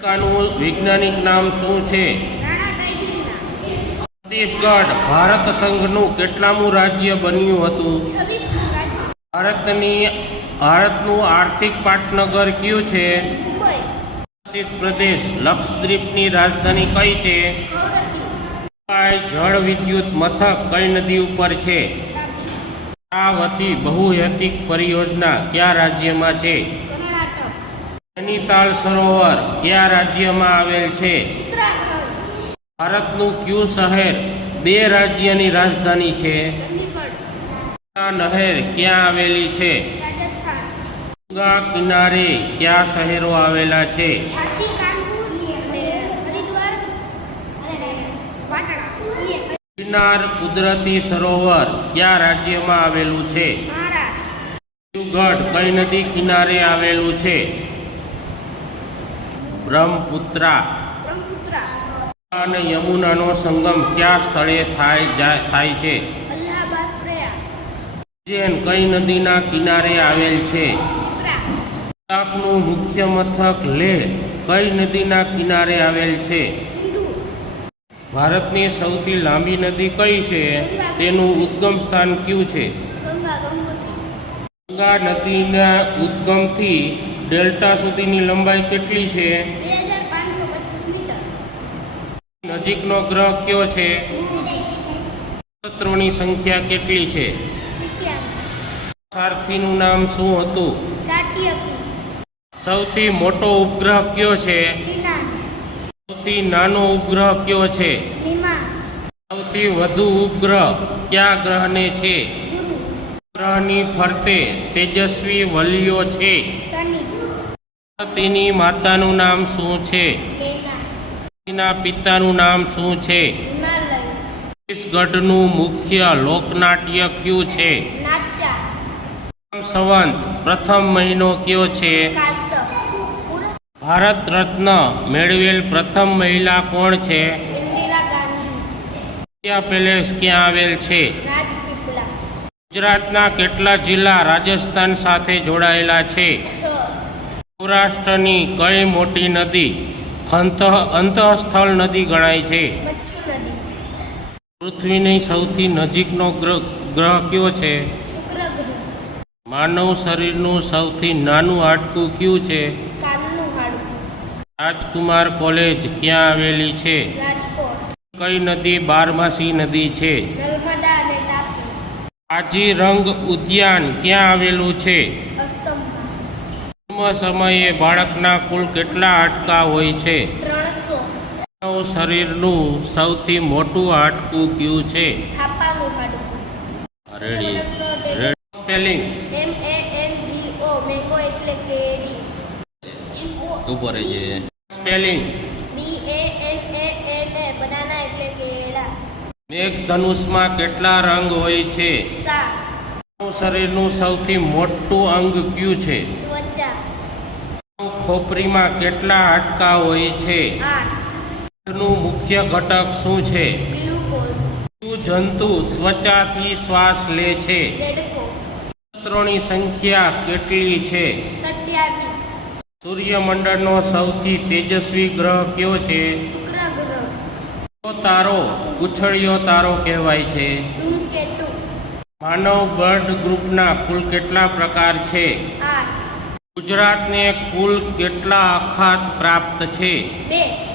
કાનું વૈજ્ઞાનિક નામ શું છે? છત્તીસગઢ ભારત સંઘનું કેટલામું રાજ્ય બન્યું હતું? ભારતની, ભારતનું આર્થિક પાટનગર કયું છે? શાસિત પ્રદેશ લક્ષદ્વીપની રાજધાની કઈ છે? જળ વિદ્યુત મથક કઈ નદી ઉપર છે? શારાવતી બહુહેતિક પરિયોજના કયા રાજ્યમાં છે? નૈનીતાલ સરોવર કયા રાજ્યમાં આવેલ છે? ભારતનું કયું શહેર બે રાજ્યની રાજધાની છે? નહેર ક્યાં આવેલી છે? ગંગા કિનારે કયા શહેરો આવેલા છે? ગિરનાર કુદરતી સરોવર કયા રાજ્યમાં આવેલું છે? દેવગઢ કઈ નદી કિનારે આવેલું છે? બ્રહ્મપુત્રા. અને યમુનાનો સંગમ કયા સ્થળે થાય થાય છે? ઉજ્જૈન કઈ નદીના કિનારે આવેલ છે? લદ્દાખનું મુખ્ય મથક લેહ કઈ નદીના કિનારે આવેલ છે? ભારતની સૌથી લાંબી નદી કઈ છે? તેનું ઉદ્ગમ સ્થાન કયું છે? ગંગા નદીના ઉદ્ગમથી ડેલ્ટા સુધીની લંબાઈ કેટલી છે? નજીકનો ગ્રહ કયો છે? નક્ષત્રોની સંખ્યા કેટલી છે? સારથીનું નામ શું હતું? સૌથી મોટો ઉપગ્રહ કયો છે? સૌથી નાનો ઉપગ્રહ કયો છે? સૌથી વધુ ઉપગ્રહ કયા ગ્રહને છે? ગ્રહની ફરતે તેજસ્વી વલીઓ છે. તેની માતાનું નામ શું છે તેના પિતાનું નામ શું છે છત્તીસગઢનું મુખ્ય લોકનાટ્ય કયું છે સંવંત પ્રથમ મહિનો કયો છે ભારત રત્ન મેળવેલ પ્રથમ મહિલા કોણ છે પેલેસ ક્યાં આવેલ છે ગુજરાતના કેટલા જિલ્લા રાજસ્થાન સાથે જોડાયેલા છે સૌરાષ્ટ્રની કઈ મોટી નદી અંતઃ અંતઃસ્થળ નદી ગણાય છે? પૃથ્વીની સૌથી નજીકનો ગ્રહ ગ્રહ કયો છે? માનવ શરીરનું સૌથી નાનું હાડકું કયું છે? રાજકુમાર કોલેજ ક્યાં આવેલી છે? કઈ નદી? બારમાસી નદી છે. કાજીરંગ ઉદ્યાન ક્યાં આવેલું છે? જન્મ સમયે બાળકના કુલ કેટલા હાડકા હોય છે? શરીરનું સૌથી મોટું હાડકું કયું છે? સ્પેલિંગ. ઉપર છે. સ્પેલિંગ. કેટલા રંગ હોય છે? શરીરનું સૌથી મોટું અંગ કયું છે? ખોપરીમાં કેટલા હાડકા હોય છે? નું મુખ્ય ઘટક શું છે? જંતુ ત્વચાથી શ્વાસ લે છે? નક્ષત્રોની સંખ્યા કેટલી છે? સૂર્યમંડળનો સૌથી તેજસ્વી ગ્રહ કયો છે? તારો? ઉછળ્યો તારો કહેવાય છે. માનવ બર્ડ ગ્રુપના કુલ કેટલા પ્રકાર છે? ગુજરાતને કુલ કેટલા અખાત પ્રાપ્ત છે? બે.